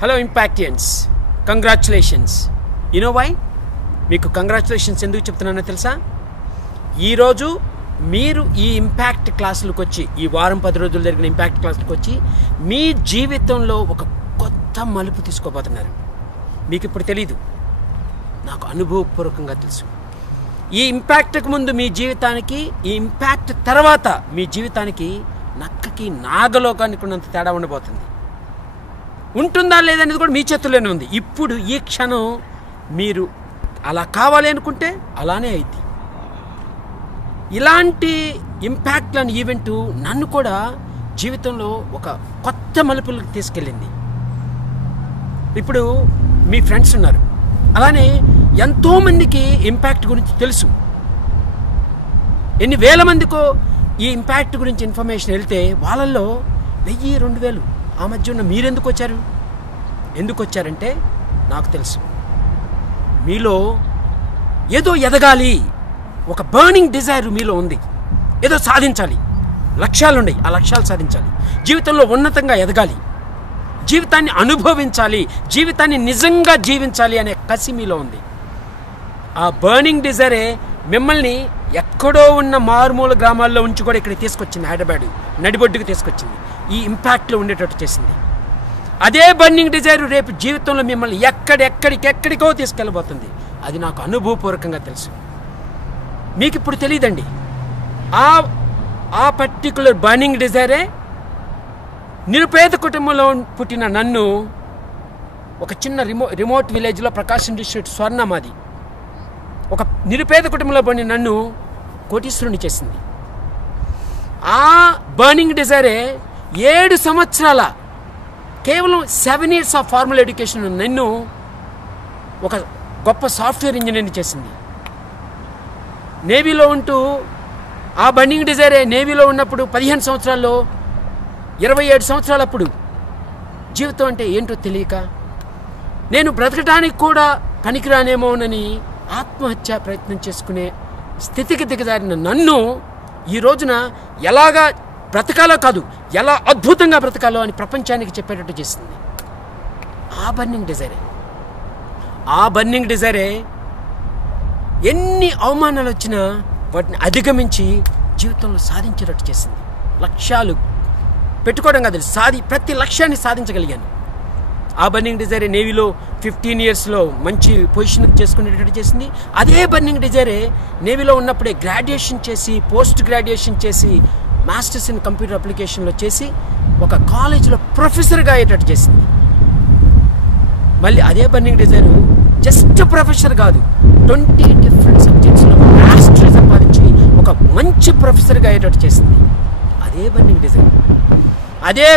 Hello ఇంపాక్టియన్స్, congratulations. You know why మీకు congratulations ఎందుకు చెప్తున్నానో తెలుసా? ఈరోజు మీరు ఈ ఇంపాక్ట్ క్లాసులకు వచ్చి, ఈ వారం 10 రోజులు జరిగిన ఇంపాక్ట్ క్లాసులకు వచ్చి మీ జీవితంలో ఒక కొత్త మలుపు తీసుకోబోతున్నారు. మీకు ఇప్పుడు తెలీదు, నాకు అనుభవపూర్వకంగా తెలుసు. ఈ ఇంపాక్ట్కి ముందు మీ జీవితానికి, ఈ ఇంపాక్ట్ తర్వాత మీ జీవితానికి నక్కకి నాగలోకానికి ఉన్నంత తేడా ఉండబోతుంది. ఉంటుందా లేదనేది కూడా మీ చేతుల్లోనే ఉంది. ఇప్పుడు ఈ క్షణం మీరు అలా కావాలి అనుకుంటే అలానే అయింది. ఇలాంటి ఇంపాక్ట్లని ఈవెంటు నన్ను కూడా జీవితంలో ఒక కొత్త మలుపులకు తీసుకెళ్ళింది. ఇప్పుడు మీ ఫ్రెండ్స్ ఉన్నారు, అలానే ఎంతోమందికి ఇంపాక్ట్ గురించి తెలుసు. ఎన్ని వేల మందికో ఈ ఇంపాక్ట్ గురించి ఇన్ఫర్మేషన్ వెళ్తే వాళ్ళల్లో 1000, 2000 ఆ మధ్య ఉన్న మీరెందుకు వచ్చారు? ఎందుకు వచ్చారంటే నాకు తెలుసు, మీలో ఏదో ఎదగాలి, ఒక బర్నింగ్ డిజైర్ మీలో ఉంది. ఏదో సాధించాలి, లక్ష్యాలు ఉన్నాయి, ఆ లక్ష్యాలు సాధించాలి, జీవితంలో ఉన్నతంగా ఎదగాలి, జీవితాన్ని అనుభవించాలి, జీవితాన్ని నిజంగా జీవించాలి అనే కసి మీలో ఉంది. ఆ బర్నింగ్ డిజైరే మిమ్మల్ని ఎక్కడో ఉన్న మారుమూల గ్రామాల్లో ఉంచి కూడా ఇక్కడికి తీసుకొచ్చింది. హైదరాబాద్ నడిబొడ్డుకు తీసుకొచ్చింది, ఈ ఇంపాక్ట్లో ఉండేటట్టు చేసింది. అదే బర్నింగ్ డిజైర్ రేపు జీవితంలో మిమ్మల్ని ఎక్కడికో తీసుకెళ్ళబోతుంది. అది నాకు అనుభవపూర్వకంగా తెలుసు. మీకు ఇప్పుడు తెలియదండి. ఆ పర్టికులర్ బర్నింగ్ డిజైరే నిరుపేద కుటుంబంలో పుట్టిన నన్ను ఒక చిన్న రిమోట్ విలేజ్లో ప్రకాశం డిస్ట్రిక్ట్ స్వర్ణమాది, ఒక నిరుపేద కుటుంబంలో పడిన నన్ను కోటీశ్వరుని చేసింది. ఆ బర్నింగ్ డిజైరే 7 సంవత్సరాల, కేవలం 7 years ఆఫ్ ఫార్మల్ ఎడ్యుకేషన్ నన్ను ఒక గొప్ప సాఫ్ట్వేర్ ఇంజనీర్ని చేసింది. నేవీలో ఉంటూ ఆ బర్నింగ్ డిజైరే నేవీలో ఉన్నప్పుడు 15 సంవత్సరాల్లో 27 సంవత్సరాలప్పుడు జీవితం అంటే ఏంటో తెలియక నేను బ్రతకడానికి కూడా పనికిరానేమోనని ఆత్మహత్య ప్రయత్నం చేసుకునే స్థితికి దిగజారిన నన్ను ఈ రోజున ఎలాగా బ్రతకాలో కాదు, ఎలా అద్భుతంగా బ్రతకాలో అని ప్రపంచానికి చెప్పేటట్టు చేసింది ఆ బర్నింగ్ డిజైరే ఎన్ని అవమానాలు వచ్చినా వాటిని అధిగమించి జీవితంలో సాధించేటట్టు చేసింది. లక్ష్యాలు పెట్టుకోవడం కాదు, ప్రతి లక్ష్యాన్ని సాధించగలిగాను. ఆ బర్నింగ్ డిజైరే నేవీలో 15 yearsలో మంచి పొజిషన్ చేసుకునేటట్టు చేసింది. అదే బర్నింగ్ డిజైరే నేవీలో ఉన్నప్పుడే గ్రాడ్యుయేషన్ చేసి, పోస్ట్ గ్రాడ్యుయేషన్ చేసి, మాస్టర్స్ ఇన్ కంప్యూటర్ అప్లికేషన్లో చేసి ఒక కాలేజీలో ప్రొఫెసర్గా అయ్యేటట్టు చేసింది. మళ్ళీ అదే బర్నింగ్ డిజైర్ జస్ట్ ప్రొఫెసర్ కాదు, 20 different సబ్జెక్ట్స్లో మాస్టరీ సంపాదించి ఒక మంచి ప్రొఫెసర్గా అయ్యేటట్టు చేసింది. అదే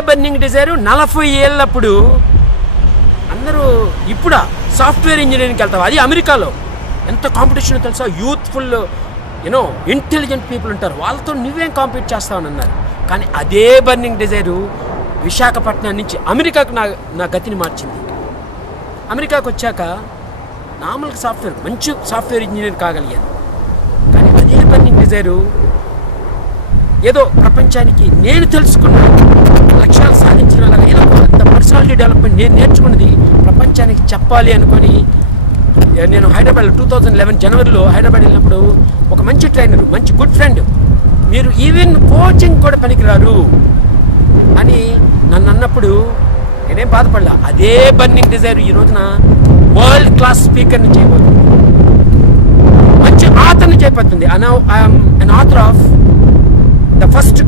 బర్నింగ్ డిజైర్ 40 ఏళ్ళప్పుడు అందరూ ఇప్పుడు సాఫ్ట్వేర్ ఇంజనీరింగ్కి వెళ్తావు, అది అమెరికాలో ఎంత కాంపిటీషన్ తెలుసా? యూత్ఫుల్ ఇంటెలిజెంట్ పీపుల్ ఉంటారు, వాళ్ళతో నువ్వేం కాంపీట్ చేస్తావని అన్నారు. కానీ అదే బర్నింగ్ డిజైరు విశాఖపట్నం నుంచి అమెరికాకు నా గతిని మార్చింది. అమెరికాకు వచ్చాక నార్మల్గా మంచి సాఫ్ట్వేర్ ఇంజనీర్ కాగలిగాను. కానీ అదే బర్నింగ్ డిజైరు ఏదో ప్రపంచానికి నేను తెలుసుకున్న లక్ష్యాలు సాధించిన పర్సనాలిటీ డెవలప్మెంట్ నేను నేర్చుకున్నది ప్రపంచానికి చెప్పాలి అనుకొని నేను హైదరాబాద్ 2011 జనవరిలో హైదరాబాద్ వెళ్ళినప్పుడు ఒక మంచి ట్రైనర్, మంచి గుడ్ ఫ్రెండ్, మీరు ఈవెన్ కోచింగ్ కూడా పనికిరారు అని నన్ను అన్నప్పుడు నేనేం బాధపడలా. అదే బర్నింగ్ డిజైర్ ఈ రోజున వరల్డ్ క్లాస్ స్పీకర్ని చేయబోతుంది, మంచి ఆథర్ని చేయబోతుంది. an author of the first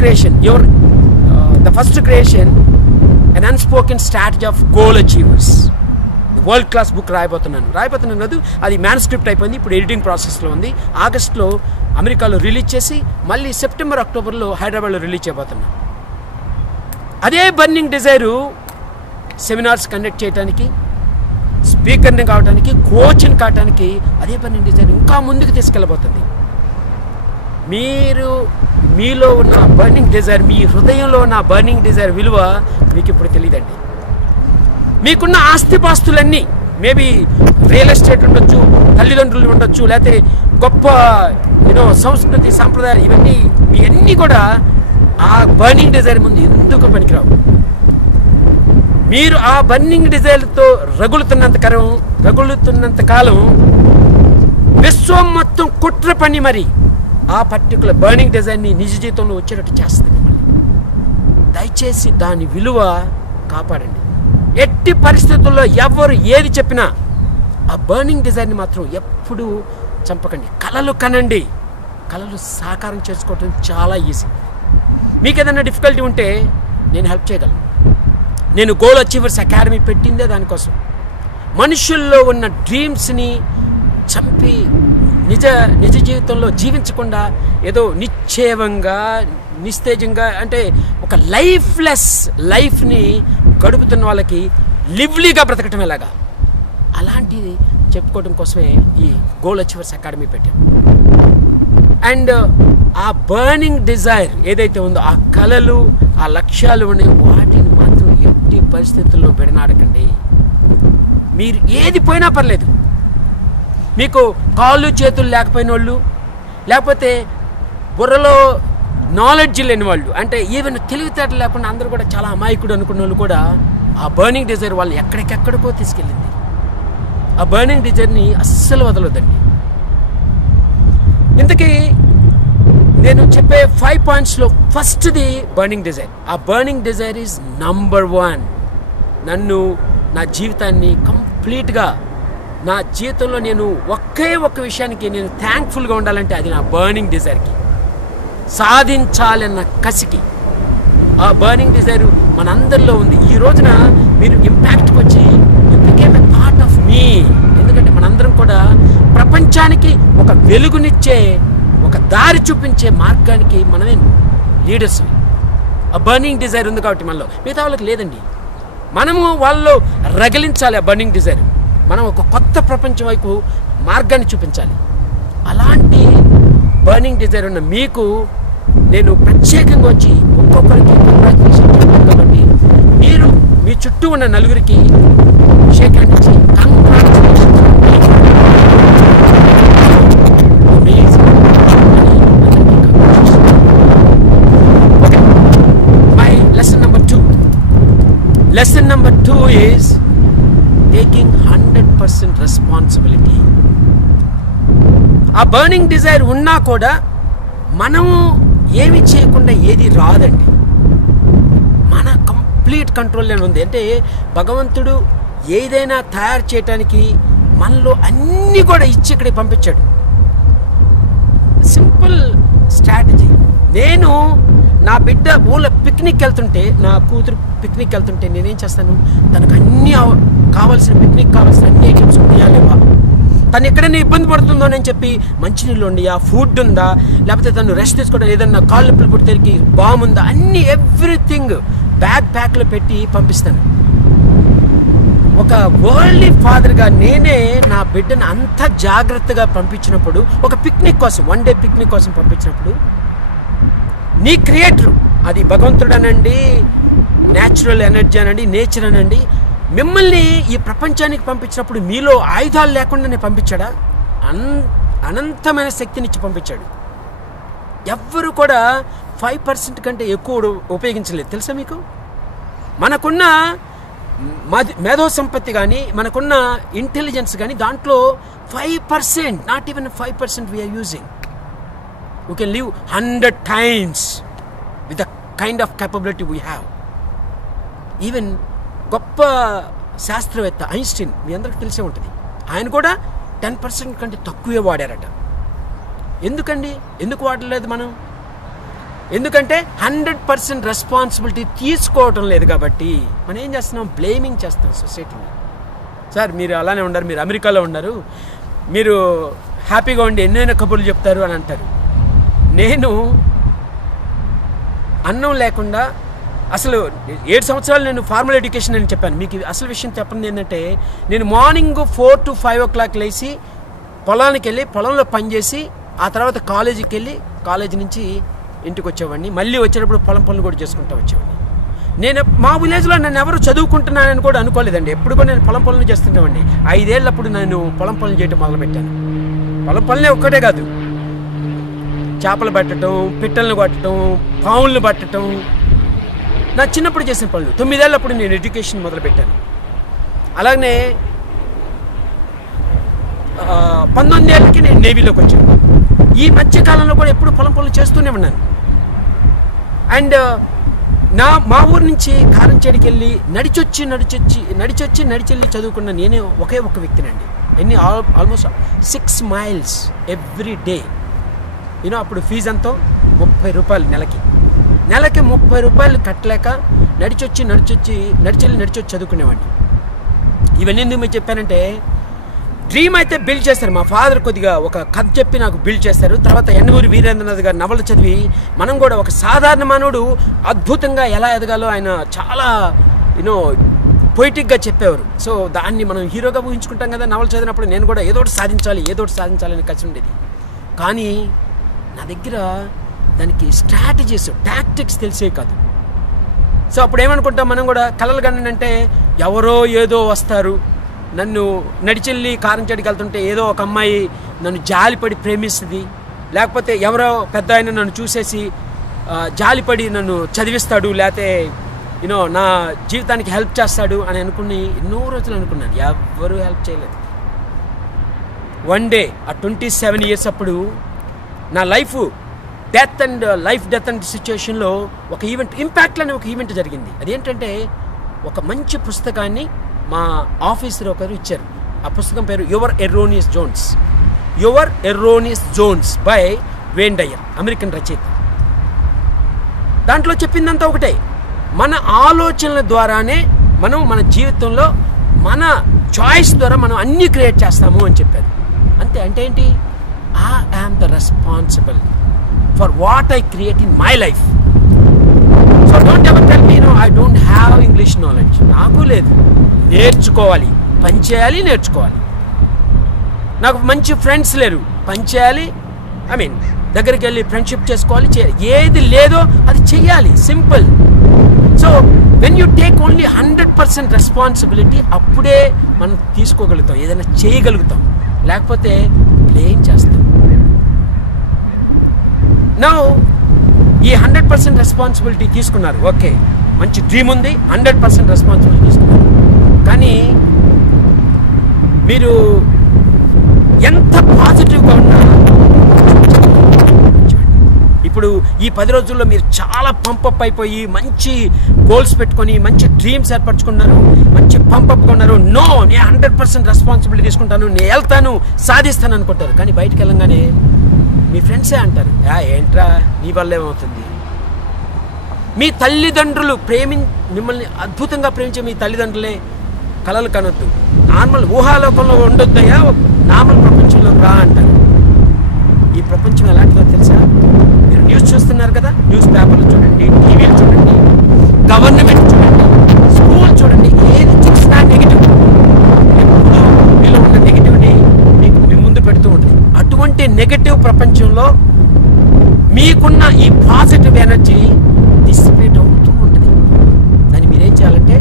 creation an unspoken strategy of goal achievers, world class book రాయబోతున్నాను కాదు, అది మ్యాన్స్క్రిప్ట్ అయిపోయింది, ఇప్పుడు ఎడిటింగ్ ప్రాసెస్లో ఉంది. ఆగస్టులో అమెరికాలో రిలీజ్ చేసి మళ్ళీ సెప్టెంబర్, అక్టోబర్లో హైదరాబాద్లో రిలీజ్ చేయబోతున్నాను. అదే బర్నింగ్ డిజైరు సెమినార్స్ కండక్ట్ చేయడానికి, స్పీకర్ని కావడానికి, కోచ్ని కావడానికి అదే బర్నింగ్ డిజైర్ ఇంకా ముందుకు తీసుకెళ్ళబోతుంది. మీలో ఉన్న బర్నింగ్ డిజైర్, మీ హృదయంలో ఉన్న బర్నింగ్ డిజైర్ విలువ మీకు ఇప్పుడు తెలియదండి. మీకున్న ఆస్తిపాస్తులన్నీ, మేబీ రియల్ ఎస్టేట్ ఉండొచ్చు, తల్లిదండ్రులు ఉండొచ్చు, లేకపోతే గొప్ప సంస్కృతి సాంప్రదాయాలు, ఇవన్నీ కూడా ఆ బర్నింగ్ డిజైర్ ముందు ఎందుకు పనికిరావు. మీరు ఆ బర్నింగ్ డిజైర్తో రగులుతున్నంత కాలం విశ్వం మొత్తం కుట్ర పని మరి ఆ పర్టికులర్ బర్నింగ్ డిజైర్ని నిజ జీవితంలో వచ్చేటట్టు చేస్తుంది మిమ్మల్ని. దయచేసి దాని విలువ కాపాడండి. ఎట్టి పరిస్థితుల్లో ఎవరు ఏది చెప్పినా ఆ బర్నింగ్ డిజైర్ని మాత్రం ఎప్పుడూ చంపకండి. కలలు కనండి. కలలు సాకారం చేసుకోవటం చాలా ఈజీ. మీకు ఏదైనా డిఫికల్టీ ఉంటే నేను హెల్ప్ చేయగలను. నేను గోల్ అచీవర్స్ అకాడమీ పెట్టిందే దానికోసం. మనుషుల్లో ఉన్న డ్రీమ్స్ని చంపి నిజ జీవితంలో జీవించకుండా ఏదో నిశ్చయంగా నిస్తేజంగా అంటే ఒక లైఫ్లెస్ లైఫ్ని గడుపుతున్న వాళ్ళకి లివ్లీగా బ్రతకటం ఎలాగా అలాంటిది చెప్పుకోవడం కోసమే ఈ గోల్ అచీవర్స్ అకాడమీ పెట్టాం. అండ్ ఆ బర్నింగ్ డిజైర్ ఏదైతే ఉందో ఆ కళలు ఆ లక్ష్యాలు ఉన్నాయి వాటిని మాత్రం ఎట్టి పరిస్థితుల్లో విడనాడకండి. మీరు ఏది పోయినా పర్లేదు. మీకు కాళ్ళు చేతులు లేకపోయిన వాళ్ళు, లేకపోతే బుర్రలో నాలెడ్జ్ లేని వాళ్ళు, అంటే ఈవెన్ తెలివితేటలు లేకుండా అందరూ కూడా చాలా అమాయకుడు అనుకున్న వాళ్ళు కూడా ఆ బర్నింగ్ డిజైర్ వాళ్ళు ఎక్కడికెక్కడికో తీసుకెళ్ళింది. ఆ బర్నింగ్ డిజైర్ని అస్సలు వదలొద్దండి. ఇంతకీ నేను చెప్పే 5 పాయింట్స్లో ఫస్ట్ది బర్నింగ్ డిజైర్. ఆ బర్నింగ్ డిజైర్ ఈజ్ నంబర్ 1. నన్ను నా జీవితాన్ని కంప్లీట్గా నా జీవితంలో నేను ఒకే ఒక్క విషయానికి నేను థ్యాంక్ఫుల్గా ఉండాలంటే అది నా బర్నింగ్ డిజైర్కి, సాధించాలన్న కసికి. ఆ బర్నింగ్ డిజైర్ మనందరిలో ఉంది. ఈ రోజున మీరు ఇంపాక్ట్కి వచ్చి you became a part of me. ఎందుకంటే మనందరం కూడా ప్రపంచానికి ఒక వెలుగునిచ్చే ఒక దారి చూపించే మార్గానికి మనమే లీడర్స్. ఆ బర్నింగ్ డిజైర్ ఉంది కాబట్టి మనలో, మిగతా వాళ్ళకి లేదండి. మనము వాళ్ళలో రగిలించాలి ఆ బర్నింగ్ డిజైర్. మనం ఒక కొత్త ప్రపంచం వైపు మార్గాన్ని చూపించాలి. అలాంటి బర్నింగ్ డిజైర్ ఉన్న మీకు నేను ప్రత్యేకంగా వచ్చి ఒక్కొక్కరికి కంగ్రాచులేషన్ చెప్తాను. కాబట్టి మీరు మీ చుట్టూ ఉన్న నలుగురికి షేక్ హ్యాండ్ ఇచ్చి congratulation. Okay, my lesson number 2 is taking 100% responsibility. ఆ బర్నింగ్ డిజైర్ ఉన్నా కూడా మనము ఏమి చేయకుండా ఏది రాదండి. మన కంప్లీట్ కంట్రోల్లోనే ఉంది. అంటే భగవంతుడు ఏదైనా తయారు చేయటానికి మనలో అన్నీ కూడా ఇచ్చి ఇక్కడికి పంపించాడు. Simple strategy. నేను నా బిడ్డ ఊళ్ళో పిక్నిక్ వెళ్తుంటే, నా కూతురు పిక్నిక్ వెళ్తుంటే నేనేం చేస్తాను, తనకు అన్నీ కావాల్సిన పిక్నిక్ కావాల్సిన అన్ని ఐటమ్స్ ఉన్నాయా లేవా, తను ఎక్కడైనా ఇబ్బంది పడుతుందో అని చెప్పి మంచినీళ్ళు ఉన్నాయా, ఫుడ్ ఉందా, లేకపోతే తను రెస్ట్ తీసుకోవడం ఏదన్నా కాళ్ళు నొప్పులు పుడితే బాగుందా, అన్ని ఎవ్రీథింగ్ బ్యాగ్ ప్యాక్లో పెట్టి పంపిస్తాను. ఒక వరల్డ్లీ ఫాదర్గా నేనే నా బిడ్డను అంత జాగ్రత్తగా పంపించినప్పుడు, ఒక పిక్నిక్ కోసం 1 డే పిక్నిక్ కోసం పంపించినప్పుడు, నీ క్రియేటర్ అది భగవంతుడు అనండి, న్యాచురల్ ఎనర్జీ అనండి, నేచర్ అనండి, మిమ్మల్ని ఈ ప్రపంచానికి పంపించినప్పుడు మీలో ఆయుధాలు లేకుండానే పంపించాడా? అనంతమైన శక్తినిచ్చి పంపించాడు. ఎవ్వరు కూడా 5% కంటే ఎక్కువ ఉపయోగించలేదు. తెలుసా మీకు? మనకున్న మేధో సంపత్తి కానీ, మనకున్న ఇంటెలిజెన్స్ కానీ దాంట్లో 5%, not even 5% we are using. We can live 100 times with the kind of capability we have. Even గొప్ప శాస్త్రవేత్త ఐన్స్టీన్ మీ అందరికి తెలిసే ఉంటుంది. ఆయన కూడా 10% కంటే తక్కువే వాడారట. ఎందుకండి? ఎందుకు వాడలేదు మనం? ఎందుకంటే 100% రెస్పాన్సిబిలిటీ తీసుకోవటం లేదు కాబట్టి. మనం ఏం చేస్తున్నాం? బ్లేమింగ్ చేస్తాం సొసైటీని. సార్ మీరు అలానే ఉన్నారు, మీరు అమెరికాలో ఉన్నారు, మీరు హ్యాపీగా ఉండి ఎన్నైనా కబుర్లు చెప్తారు అని అంటారు. నేను అన్నం లేకుండా అసలు 7 సంవత్సరాలు నేను ఫార్మల్ ఎడ్యుకేషన్ అని చెప్పాను. మీకు అసలు విషయం చెప్పండి ఏంటంటే, నేను మార్నింగ్ 4 to 5 o'clock లేచి పొలానికి వెళ్ళి పొలంలో పనిచేసి ఆ తర్వాత కాలేజీకి వెళ్ళి కాలేజీ నుంచి ఇంటికి వచ్చేవాడిని. మళ్ళీ వచ్చేటప్పుడు పొలం పనులు కూడా చేసుకుంటూ వచ్చేవాడిని. నేను మా విలేజ్లో నన్ను ఎవరు చదువుకుంటున్నానని కూడా అనుకోలేదండి. ఎప్పుడు కూడా నేను పొలం పనులు చేస్తుండేవాడిని. 5 ఏళ్ళప్పుడు నేను పొలం పనులు చేయడం మొదలుపెట్టాను. పొలం పనులే ఒక్కటే కాదు, చేపలు పట్టడం, పిట్టలను పట్టడం, పాములను పట్టడం, నా చిన్నప్పుడు చేసిన పనులు. 9 ఏళ్ళప్పుడు నేను ఎడ్యుకేషన్ మొదలుపెట్టాను. అలాగనే 19 ఏళ్ళకి నేను నేవీలోకి వచ్చాను. ఈ మధ్యకాలంలో కూడా ఎప్పుడు పొలం పనులు చేస్తూనే ఉన్నాను. అండ్ మా ఊరు నుంచి కారంచేడికి వెళ్ళి నడిచెళ్ళి చదువుకున్న నేనే ఒకే ఒక్క వ్యక్తినండి. Almost 6 miles every day. అప్పుడు ఫీజు ఎంతో 30 రూపాయలు నెలకి 30 రూపాయలు కట్టలేక నడిచొచ్చి చదువుకునేవాడిని. ఇవన్నీ ఎందుకు మీరు చెప్పానంటే, డ్రీమ్ అయితే బిల్డ్ చేస్తారు. మా ఫాదర్ కొద్దిగా ఒక కథ చెప్పి నాకు బిల్డ్ చేస్తారు. తర్వాత యన్నమూరి వీరేంద్రనాథ్ గారు నవలు చదివి మనం కూడా ఒక సాధారణ మానవుడు అద్భుతంగా ఎలా ఎదగాలో ఆయన చాలా పొయిటిక్గా చెప్పేవారు. సో దాన్ని మనం హీరోగా ఊహించుకుంటాం కదా. నవలు చదివినప్పుడు నేను కూడా ఏదో ఒకటి సాధించాలని కలిసి ఉండేది. కానీ నా దగ్గర దానికి స్ట్రాటజీస్, టాక్టిక్స్ తెలిసే కాదు. సో అప్పుడు ఏమనుకుంటాం మనం కూడా, కలలు కనంటే ఎవరో ఏదో వస్తారు, నన్ను నడిచెళ్ళి కారంచేడికి వెళ్తుంటే ఏదో ఒక అమ్మాయి నన్ను జాలిపడి ప్రేమిస్తుంది, లేకపోతే ఎవరో పెద్ద ఆయన నన్ను చూసేసి జాలిపడి నన్ను చదివిస్తాడు, లేకపోతే నా జీవితానికి హెల్ప్ చేస్తాడు అని అనుకుని ఎన్నో రోజులు అనుకున్నాను. ఎవ్వరూ హెల్ప్ చేయలేదు. వన్ డే ఆ 27 years అప్పుడు నా లైఫ్ డెత్ అండ్ సిచ్యువేషన్లో ఒక ఈవెంట్, ఇంపాక్ట్ అనే ఒక ఈవెంట్ జరిగింది. అదేంటంటే, ఒక మంచి పుస్తకాన్ని మా ఆఫీసర్ ఒకరు ఇచ్చారు. ఆ పుస్తకం పేరు your erroneous zones by Wayne Dyer, American రచయిత. దాంట్లో చెప్పిందంతా ఒకటే, మన ఆలోచనల ద్వారానే మనం మన జీవితంలో మన చాయిస్ ద్వారా మనం అన్నీ క్రియేట్ చేస్తాము అని చెప్పారు. అంతే. అంటే ఏంటి? I am the responsible for what I create in my life. So don't ever tell me, I don't have English knowledge. నాకు లేదు. నేర్చుకోవాలి, పని చేయాలి, నేర్చుకోవాలి. నాకు మంచి ఫ్రెండ్స్ లేరు, పని చేయాలి, దగ్గరికి వెళ్ళి ఫ్రెండ్షిప్ చేసుకోవాలి, ఏది లేదో అది చెయ్యాలి. Simple. So when you take only 100% responsibility, అప్పుడే మనం తీసుకోగలుగుతాం, ఏదైనా చేయగలుగుతాం. లేకపోతే బ్లేమ్ చేస్తాం. నౌ ఈ 100% రెస్పాన్సిబిలిటీ తీసుకున్నారు, ఓకే, మంచి డ్రీమ్ ఉంది, 100% రెస్పాన్సిబిలిటీ తీసుకున్నారు. కానీ మీరు ఎంత పాజిటివ్గా ఉన్నా, ఇప్పుడు ఈ 10 రోజుల్లో మీరు చాలా పంపప్ అయిపోయి మంచి గోల్స్ పెట్టుకొని మంచి డ్రీమ్స్ ఏర్పరచుకున్నారు, మంచి పంపప్గా ఉన్నారు. నో, నేను 100% రెస్పాన్సిబిలిటీ తీసుకుంటాను, నేను వెళ్తాను, సాధిస్తాను అనుకుంటారు. కానీ బయటకు వెళ్ళంగానే మీ ఫ్రెండ్సే అంటారు, ఏంట్రా నీ వల్ల ఏమవుతుంది. మీ తల్లిదండ్రులు మిమ్మల్ని అద్భుతంగా ప్రేమించే మీ తల్లిదండ్రులే కలలు కనొద్దు, నార్మల్ ఊహాలోకంలో ఉండొద్దయ్యా, నార్మల్ ప్రపంచంలో రా అంటారు. ఈ ప్రపంచం ఎలాంటిదో తెలుసా? మీరు న్యూస్ చూస్తున్నారు కదా, న్యూస్ పేపర్లు చూడండి, టీవీలు చూడండి, గవర్నమెంట్ చూడండి, స్కూల్ చూడండి, ఏది చూసినా నెగిటివ్. ఎప్పుడు మీలో ఉన్న నెగిటివ్ని మీకు మీ ముందు పెడుతూ ఉంటుంది. అటువంటి నెగిటివ్ ప్రపంచంలో మీకున్న ఈ పాజిటివ్ ఎనర్జీ డిసిపేట్ అవుతూ ఉంటుంది. దాన్ని మీరేం చేయాలంటే,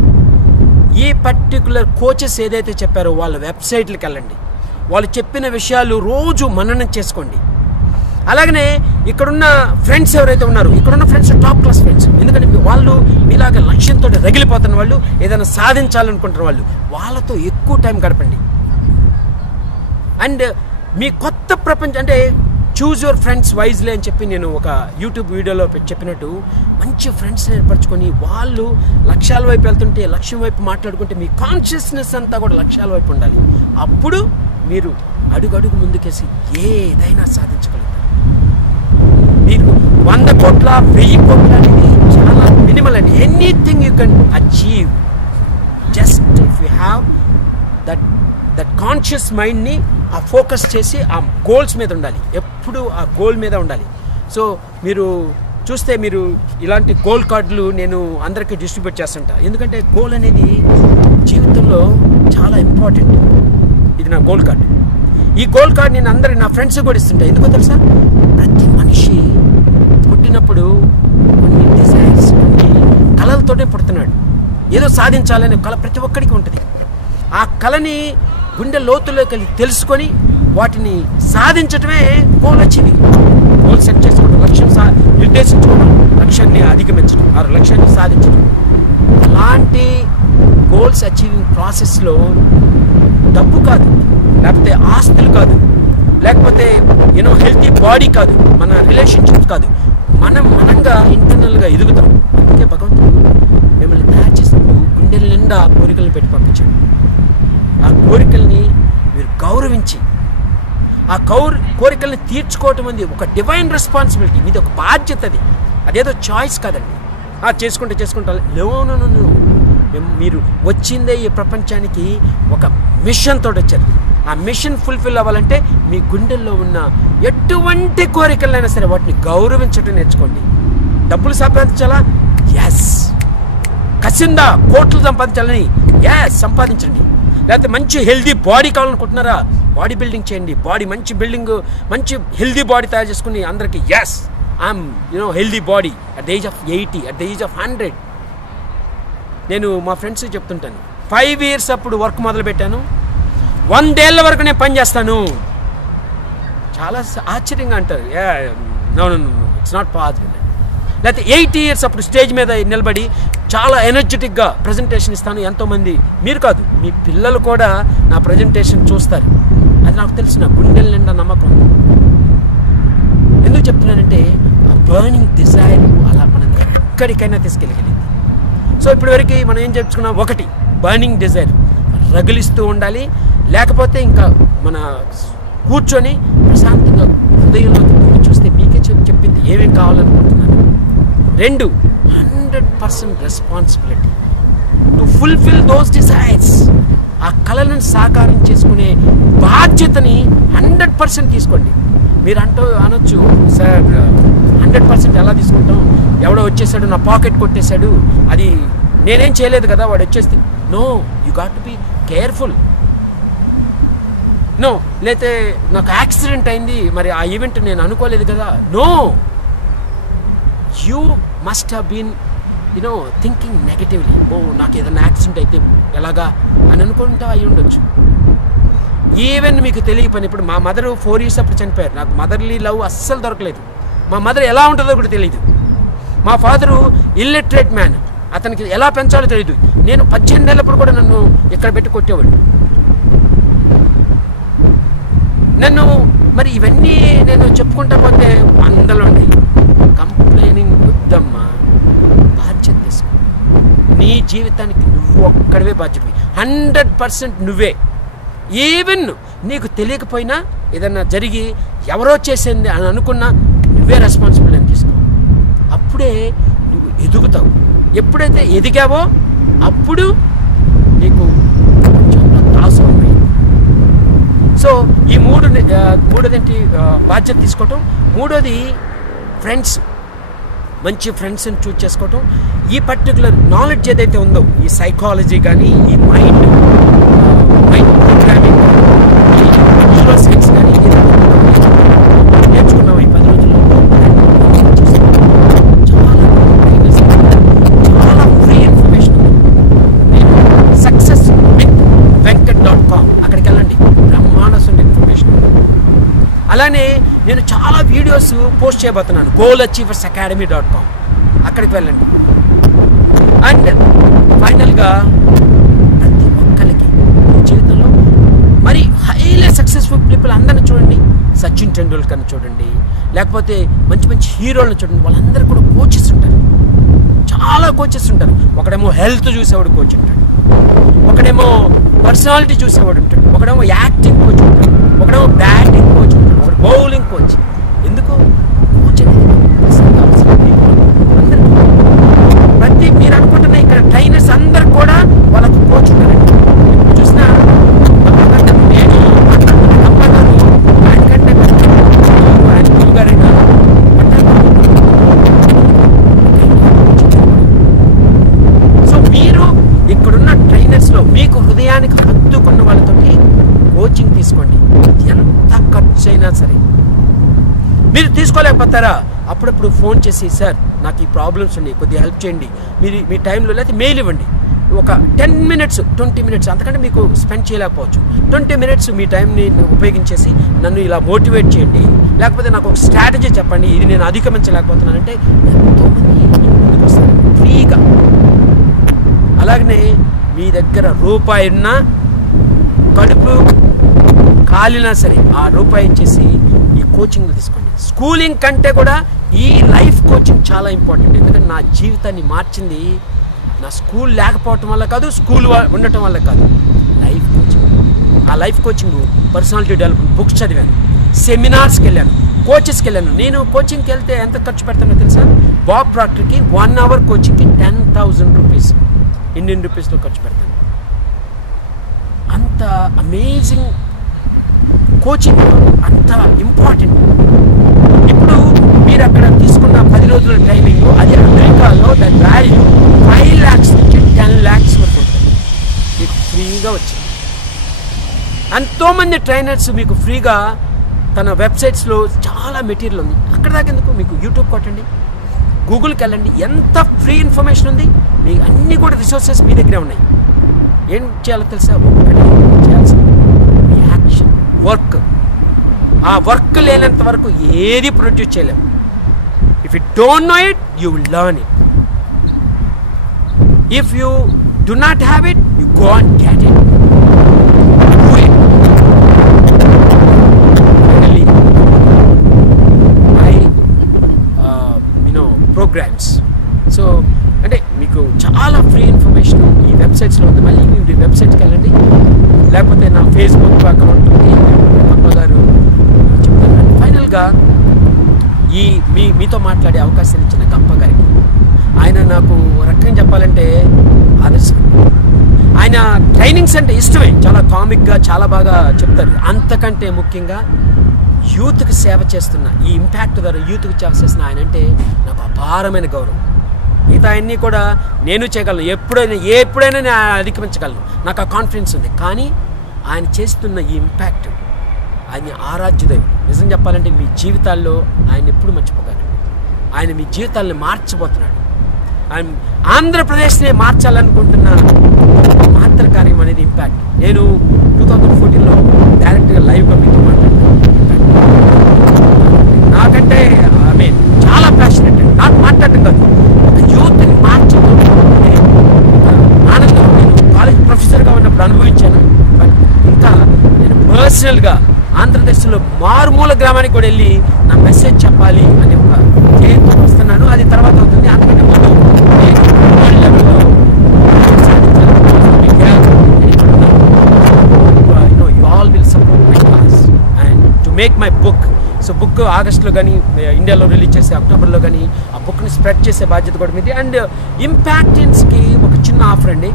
ఈ పర్టికులర్ కోచెస్ ఏదైతే చెప్పారో వాళ్ళ వెబ్సైట్లకు వెళ్ళండి, వాళ్ళు చెప్పిన విషయాలు రోజు మననం చేసుకోండి. అలాగనే ఇక్కడున్న ఫ్రెండ్స్ ఎవరైతే ఉన్నారో, ఇక్కడున్న ఫ్రెండ్స్ టాప్ క్లాస్ ఫ్రెండ్స్. ఎందుకంటే వాళ్ళు మీలాగా లక్ష్యంతో రగిలిపోతున్న వాళ్ళు, ఏదైనా సాధించాలనుకుంటున్న వాళ్ళు, వాళ్ళతో ఎక్కువ టైం గడపండి. అండ్ మీ కొత్త ప్రపంచం అంటే చూజ్ యువర్ ఫ్రెండ్స్ వైజ్లీ అని చెప్పి నేను ఒక యూట్యూబ్ వీడియోలో చెప్పినట్టు, మంచి ఫ్రెండ్స్ని ఏర్పరచుకొని వాళ్ళు లక్ష్యాల వైపు వెళ్తుంటే, లక్ష్యం వైపు మాట్లాడుకుంటే, మీ కాన్షియస్నెస్ అంతా కూడా లక్ష్యాల వైపు ఉండాలి. అప్పుడు మీరు అడుగు ముందుకేసి ఏదైనా సాధించగలుగుతారు. మీరు 100 కోట్ల 1000 కోట్ల అనేది చాలా మినిమల్ అండి. Anything you can achieve just if you have that conscious మైండ్ని ఆ ఫోకస్ చేసి ఆ గోల్స్ మీద ఉండాలి, ఎప్పుడు ఆ గోల్ మీద ఉండాలి. సో మీరు చూస్తే, మీరు ఇలాంటి గోల్ కార్డులు నేను అందరికీ డిస్ట్రిబ్యూట్ చేస్తుంటా. ఎందుకంటే గోల్ అనేది జీవితంలో చాలా ఇంపార్టెంట్. ఇది నా గోల్ కార్డు. ఈ గోల్ కార్డు నేను నా ఫ్రెండ్స్ కూడా ఇస్తుంటా. ఎందుకో తెలుసా? ప్రతి మనిషి పుట్టినప్పుడు కొన్ని డిజైర్స్, కొన్ని కళలతోనే పుడుతున్నాడు. ఏదో సాధించాలనే కళ ప్రతి ఒక్కడికి ఉంటుంది. ఆ కళని గుండె లోతులోకి వెళ్ళి తెలుసుకొని వాటిని సాధించటమే గోల్ అచీవింగ్. గోల్ సెట్ చేసుకోవడం, లక్ష్యం నిర్దేశించుకోవడం, లక్ష్యాన్ని అధిగమించడం, ఆ లక్ష్యాన్ని సాధించడం. అలాంటి గోల్స్ అచీవింగ్ ప్రాసెస్లో డబ్బు కాదు, లేకపోతే ఆస్తులు కాదు, లేకపోతే హెల్తీ బాడీ కాదు, మన రిలేషన్షిప్స్ కాదు, మనంగా ఇంటర్నల్గా ఎదుగుతాం. అందుకే భగవంతుడు మిమ్మల్ని తయారు చేసినప్పుడు గుండెల నిండా కోరికలను పెట్టి పంపించాడు. ఆ కోరికల్ని మీరు గౌరవించి ఆ కోరికల్ని తీర్చుకోవటం అనేది ఒక డివైన్ రెస్పాన్సిబిలిటీ, మీది ఒక బాధ్యత. అదేదో చాయిస్ కాదండి. చేసుకుంటా మీరు వచ్చిందే ఈ ప్రపంచానికి ఒక మిషన్ తోటి వచ్చారు. ఆ మిషన్ ఫుల్ఫిల్ అవ్వాలంటే మీ గుండెల్లో ఉన్న ఎటువంటి కోరికలైనా సరే వాటిని గౌరవించడం నేర్చుకోండి. డబ్బులు సంపాదించాలా? ఎస్. కసిందా కోట్లు సంపాదించాలని? ఎస్, సంపాదించండి. లేకపోతే మంచి హెల్దీ బాడీ కావాలనుకుంటున్నారా? బాడీ బిల్డింగ్ చేయండి. మంచి బిల్డింగ్, మంచి హెల్దీ బాడీ తయారు చేసుకుని అందరికీ yes I'm healthy body at the age of 80, at the age of 100. నేను మా ఫ్రెండ్స్కి చెప్తుంటాను, 5 years అప్పుడు వర్క్ మొదలుపెట్టాను, 100 ఏళ్ళ వరకు నేను పని చేస్తాను. చాలా ఆశ్చర్యంగా అంటారు, నో ఇట్స్ నాట్ పాసిబుల్. లేకపోతే 80 years అప్పుడు స్టేజ్ మీద నిలబడి చాలా ఎనర్జెటిక్గా ప్రజెంటేషన్ ఇస్తాను. ఎంతోమంది, మీరు కాదు మీ పిల్లలు కూడా నా ప్రజెంటేషన్ చూస్తారు. అది నాకు తెలుసు, నా గుండెల నిండా నమ్మకం. ఎందుకు చెప్తున్నానంటే ఆ బర్నింగ్ డిజైర్ అలా మనం ఎక్కడికైనా తీసుకెళ్ళగలిగింది. సో ఇప్పటివరకు మనం ఏం చెప్పుకున్నాం? ఒకటి, బర్నింగ్ డిజైర్ రగిలిస్తూ ఉండాలి, లేకపోతే ఇంకా మన కూర్చొని ప్రశాంతంగా హృదయంలోకి చూస్తే మీకే చెప్పింది ఏమేమి కావాలనుకుంటున్నాను. 2, 100% responsibility to fulfil those desires. ఆ కళలను సాకారం చేసుకునే బాధ్యతని 100% తీసుకోండి. మీరు అనొచ్చు, సార్ 100% ఎలా తీసుకుంటాం? ఎవడో వచ్చేసాడు, నా పాకెట్ కొట్టేశాడు, అది నేనేం చేయలేదు కదా, వాడు వచ్చేస్తే. No, you got to be careful. No, లేతే నాకు యాక్సిడెంట్ అయింది, మరి ఆ ఈవెంట్ నేను అనుకోలేదు కదా. No, you must have been thinking negatively. నాకు ఏదైనా యాక్సిడెంట్ అయితే ఎలాగా అని అనుకుంటా అయి ఉండొచ్చు. ఈవెన్ మీకు తెలియపని, ఇప్పుడు మా మదర్ 4 years అప్పుడు చనిపోయారు. నాకు మదర్లీ లవ్ అస్సలు దొరకలేదు. మా మదర్ ఎలా ఉంటుందో కూడా తెలియదు. మా ఫాదరు ఇల్లిటరేట్ మ్యాన్, అతనికి ఎలా పెంచాలో తెలియదు. నేను 18 ఏళ్ళప్పుడు కూడా నన్ను ఇక్కడ పెట్టి కొట్టేవాడు. నన్ను మరి ఇవన్నీ నేను చెప్పుకుంటా పోతే వందలు ఉంటాయి. కంప్లైనింగ్ వద్దమ్మా, బాధ్యత తీసుకో. నీ జీవితానికి నువ్వు ఒక్కడివే బాధ్యత, 100% నువ్వే. ఈవెన్ నీకు తెలియకపోయినా ఏదన్నా జరిగి ఎవరో చేసింది అని అనుకున్నా నువ్వే రెస్పాన్సిబిలిటీ అని తీసుకో. అప్పుడే నువ్వు ఎదుగుతావు. ఎప్పుడైతే ఎదిగావో అప్పుడు నీకు దాసోహం. సో ఈ మూడోదేంటి? బాధ్యత తీసుకోవటం. మూడోది ఫ్రెండ్స్, మంచి ఫ్రెండ్స్ని చూజ్ చేసుకోవటం. ఈ పర్టికులర్ నాలెడ్జ్ ఏదైతే ఉందో, ఈ సైకాలజీ కానీ, ఈ మైండ్ ప్రోగ్రామింగ్, న్యూరో సైన్స్ కానీ నేర్చుకున్నాం ఈ 10 రోజుల్లో. చాలా ఫ్రీ ఇన్ఫర్మేషన్ ఉంది. నేను successwithvenkat.com అక్కడికి వెళ్ళండి, బ్రహ్మాండ ఇన్ఫర్మేషన్. అలానే నేను చాలా వీడియోస్ పోస్ట్ చేయబోతున్నాను, goalachieversacademy.com అక్కడికి వెళ్ళండి. అండ్ ఫైనల్గా ప్రతి ఒక్కరికి జీవితంలో మరి హైలీ సక్సెస్ఫుల్ పీపుల్ అందరిని చూడండి. సచిన్ టెండూల్కర్ని చూడండి, లేకపోతే మంచి మంచి హీరోలను చూడండి. వాళ్ళందరూ కూడా కోచెస్ ఉంటారు, చాలా కోచెస్ ఉంటారు. ఒకడేమో హెల్త్ చూసేవాడు కోచ్ ఉంటాడు, ఒకడేమో పర్సనాలిటీ చూసేవాడు ఉంటాడు, ఒకడేమో యాక్టింగ్ కోచ్ ఉంటాడు, ఒకడేమో బ్యాటింగ్ కోచ్ ఉంటాడు, ఒకడు బౌలింగ్ కోచ్. ఎందుకు కోచ్ అనేది ప్రతి మీరు అనుకుంటున్న ఇక్కడ ట్రైనర్స్ అందరు కూడా వాళ్ళకు కోచ్ ఉంటారండి. చూసినా నేను అమ్మగారు ఆయనకంటే ఆయన గురుగారైనా సో మీరు ఇక్కడున్న ట్రైనర్స్లో మీకు హృదయానికి హత్తుకున్న వాళ్ళతోటి కోచింగ్ తీసుకోండి. ఎంత ఖర్చు అయినా సరే. మీరు తీసుకోలేకపోతారా? అప్పుడప్పుడు ఫోన్ చేసి, సార్ నాకు ఈ ప్రాబ్లమ్స్ ఉన్నాయి, కొద్దిగా హెల్ప్ చేయండి, మీరు మీ టైంలో లేకపోతే మెయిల్ ఇవ్వండి. ఒక 10 minutes 20 minutes అంతకంటే మీకు స్పెండ్ చేయలేకపోవచ్చు. 20 minutes మీ టైంని ఉపయోగించేసి నన్ను ఇలా మోటివేట్ చేయండి, లేకపోతే నాకు ఒక స్ట్రాటజీ చెప్పండి, ఇది నేను అధిగమించలేకపోతున్నానంటే ఎంతోమంది ముందుకు వస్తారు ఫ్రీగా. అలాగనే మీ దగ్గర రూపాయి ఉన్నా, కడుపు కాలినా సరే ఆ రూపాయి ఇచ్చేసి ఈ కోచింగ్లు తీసుకోండి. స్కూలింగ్ కంటే కూడా ఈ లైఫ్ కోచింగ్ చాలా ఇంపార్టెంట్. ఎందుకంటే నా జీవితాన్ని మార్చింది నా స్కూల్ లేకపోవటం వల్ల కాదు, స్కూల్ ఉండటం వల్ల కాదు, లైఫ్ కోచింగ్. ఆ life coaching personality development books చదివాను, సెమినార్స్కి వెళ్ళాను, కోచెస్కి వెళ్ళాను. నేను కోచింగ్కి వెళ్తే ఎంత ఖర్చు పెడతానో తెలుసా? బాబ్ ప్రాక్టర్కి 1 hour కోచింగ్కి 10,000 rupees ఇండియన్ రూపీస్లో ఖర్చు పెడతాను. అంత అమేజింగ్ కోచింగ్, అంత ఇంపార్టెంట్. ఇప్పుడు మీరు అక్కడ తీసుకున్న 10 రోజుల ట్రైనింగ్, అది అమెరికాలో దాని వాల్యూ 5 lakhs నుంచి 10 lakhs వరకు ఉంటుంది. మీకు ఫ్రీగా వచ్చింది. ఎంతోమంది ట్రైనర్స్ మీకు ఫ్రీగా తన వెబ్సైట్స్లో చాలా మెటీరియల్ ఉంది. అక్కడ దాకా ఎందుకు, మీకు యూట్యూబ్ కొట్టండి, గూగుల్కి వెళ్ళండి, ఎంత ఫ్రీ ఇన్ఫర్మేషన్ ఉంది. మీకు అన్నీ కూడా రిసోర్సెస్ మీ దగ్గరే ఉన్నాయి. ఏం చేయాలో తెలుసా? ఒక్కటి చేయాల్సింది మీ యాక్షన్, వర్క్. ఆ వర్క్ లేనంత వరకు ఏది ప్రొడ్యూస్ చేయలేము. If you don't know it, you will learn it. If you do not have it, you go and get it. Programs. So అంటే మీకు చాలా ఫ్రీ ఇన్ఫర్మేషన్ ఈ వెబ్సైట్స్లో ఉంది. మళ్ళీ మీరు వెబ్సైట్కి వెళ్ళండి, లేకపోతే నా ఫేస్బుక్ అకౌంట్ ఉంది, అమ్మగారు చెప్తారు. ఫైనల్గా ఈ మీతో మాట్లాడే అవకాశం ఇచ్చిన గంప గారికి, ఆయన నాకు రకంగా చెప్పాలంటే ఆదర్శం. ఆయన ట్రైనింగ్స్ అంటే ఇష్టమే, చాలా కామిక్గా చాలా బాగా చెప్తారు. అంతకంటే ముఖ్యంగా యూత్కి సేవ చేస్తున్న, ఈ ఇంపాక్ట్ ద్వారా యూత్కి సేవ చేస్తున్న ఆయన అంటే నాకు అపారమైన గౌరవం. మిగతా అన్నీ కూడా నేను చేయగలను, ఎప్పుడైనా నేను అధిగమించగలను, నాకు ఆ కాన్ఫిడెన్స్ ఉంది. కానీ ఆయన చేస్తున్న ఈ ఇంపాక్ట్, ఆయన ఆరాధ్యుదయం. నిజం చెప్పాలంటే మీ జీవితాల్లో ఆయన ఎప్పుడు మర్చిపోగలరు. ఆయన మీ జీవితాలను మార్చబోతున్నాడు. ఆయన ఆంధ్రప్రదేశ్నే మార్చాలనుకుంటున్న మాత్ర కార్యం అనేది ఇంపాక్ట్. నేను 2014లో డైరెక్ట్గా లైవ్గా మీతో మాట్లాడాను. నాకంటే చాలా ప్యాషనెట్, నాకు మాట్లాడటం కాదు, ఒక యూత్ని మార్చడం ఆనందం నేను కాలేజ్ ప్రొఫెసర్గా ఉన్నప్పుడు అనుభవించాను. బట్ ఇంకా నేను పర్సనల్గా ఆంధ్రప్రదేశ్లో మారుమూల గ్రామానికి కూడా వెళ్ళి నా మెసేజ్ చెప్పాలి అని ఒక ధ్యేయంతో వస్తున్నాను. అది తర్వాత అవుతుంది. అందుకంటే ముందు వరల్డ్ లెవెల్లో you all will support my class and to make my book. So book ఆగస్టులో కానీ ఇండియాలో రిలీజ్ చేసే అక్టోబర్లో కానీ ఆ బుక్ని స్ప్రెడ్ చేసే బాధ్యత కూడా మీది. అండ్ ఇంపాక్టెన్స్కి ఒక చిన్న ఆఫర్ అండి.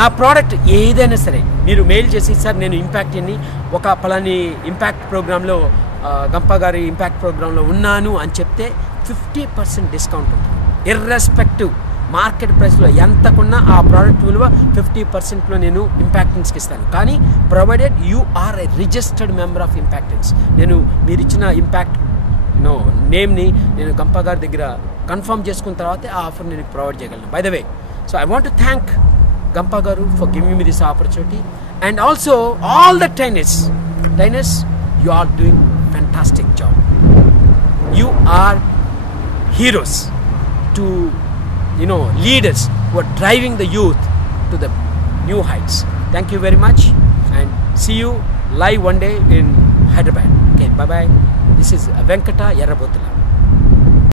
నా ప్రోడక్ట్ ఏదైనా సరే మీరు మెయిల్ చేసి, సార్ నేను ఇంపాక్ట్ని ఒక పలాని ఇంపాక్ట్ ప్రోగ్రాంలో, గంప గారి ఇంపాక్ట్ ప్రోగ్రాంలో ఉన్నాను అని చెప్తే 50% డిస్కౌంట్ ఉంటుంది. ఇర్రెస్పెక్టివ్ మార్కెట్ ప్రైస్లో ఎంతకున్నా ఆ ప్రోడక్ట్ విలువ 50%లో నేను ఇంపాక్టెన్స్కి ఇస్తాను. కానీ provided you are a registered member of ఇంపాక్టెన్స్. నేను మీరు ఇచ్చిన ఇంపాక్ట్ నేమ్ని నేను గంప గారి దగ్గర కన్ఫర్మ్ చేసుకున్న తర్వాతే ఆ ఆఫర్ నేను ప్రొవైడ్ చేయగలను. By the way, so I want to thank Gampa garu for giving me this opportunity, and also all the trainers, you are doing fantastic job. You are heroes to leaders who are driving the youth to the new heights. Thank you very much, and see you live one day in Hyderabad. Okay, bye bye. This is Venkata Yerrabotula.